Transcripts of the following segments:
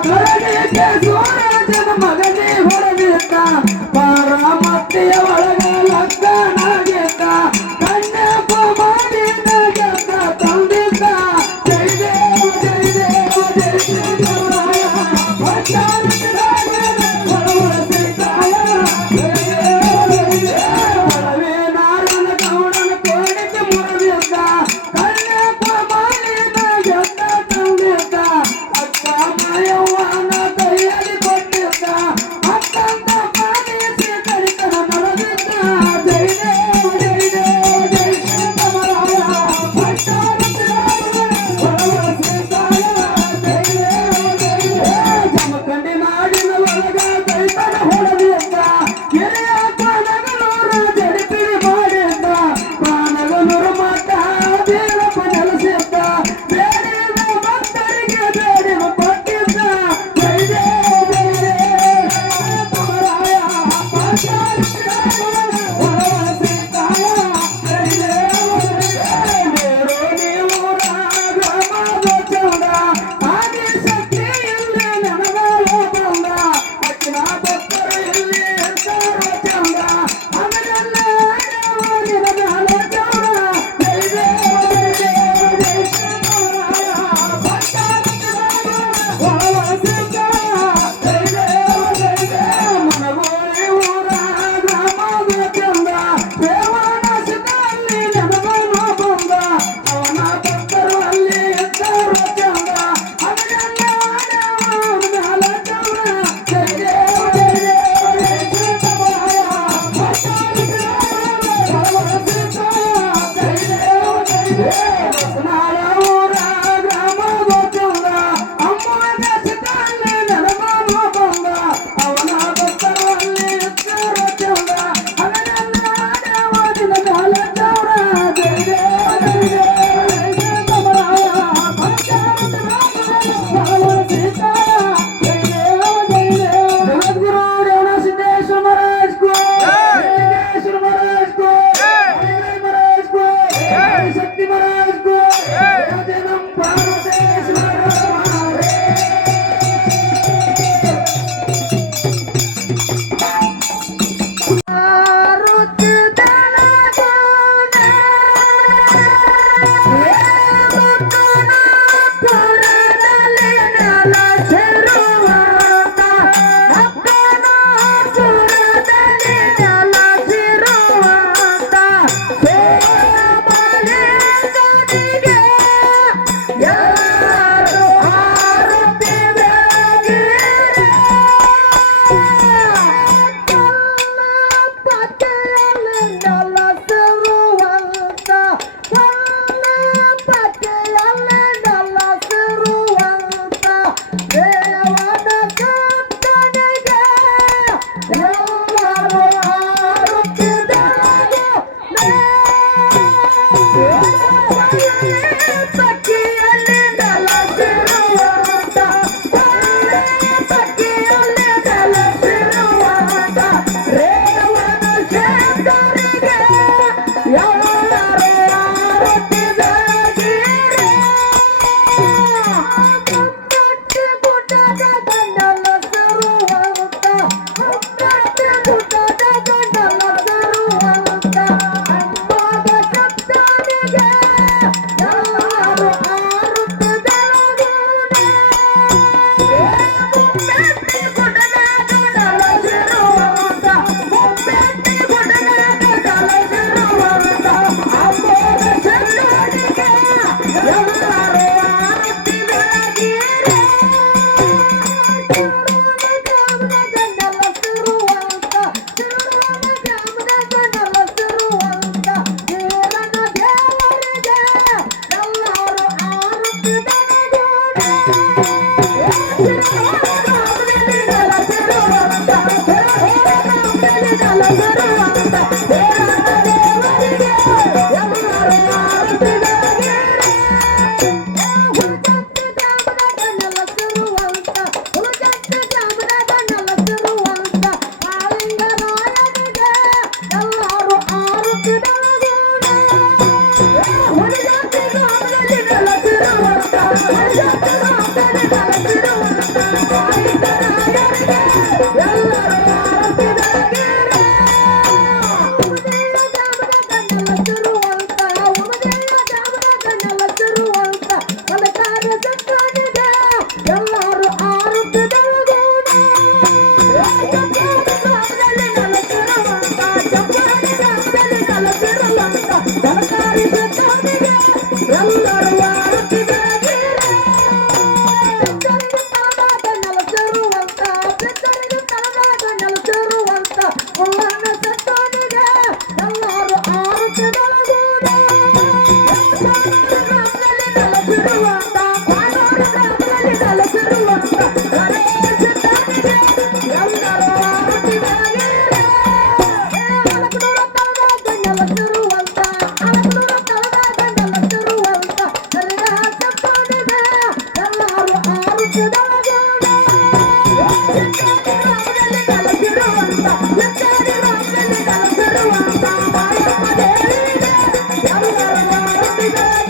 ಕರಡಿಗೆ ಸೂರಜನ ಮಗನೇ ಹೊರಗಿದ್ದ ಪಾರಮತಿಯ ಒಳಗ ಲಗ್ನಾಗಿದ್ದ ಕನ್ಯಾಪ ಮಾಡಿದ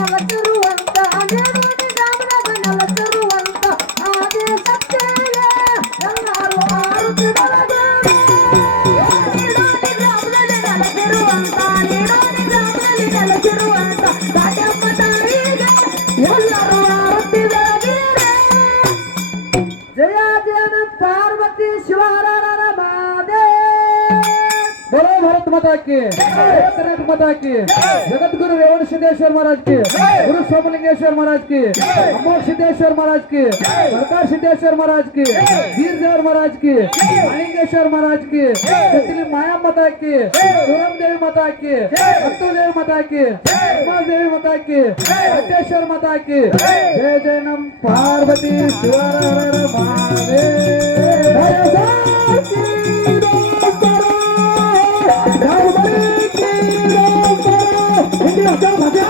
আমার তো बोलो भारत माता की जगन्नाथ माता की जगत गुरु रेवण सिद्धेश्वर महाराज की गुरु सोमलिंगेश्वर महाराज की अमोघ सिद्धेश्वर महाराज की प्रकाश सिद्धेश्वर महाराज की वीरदेवर महाराज की माणिकेश्वर महाराज की छत्री माया माता की सूरम देवी माता की भक्तु देवी माता की उमा देवी माता की सिद्धेश्वर माता की जय जय नम पार्वती शिवर ಿ Então, tá bem?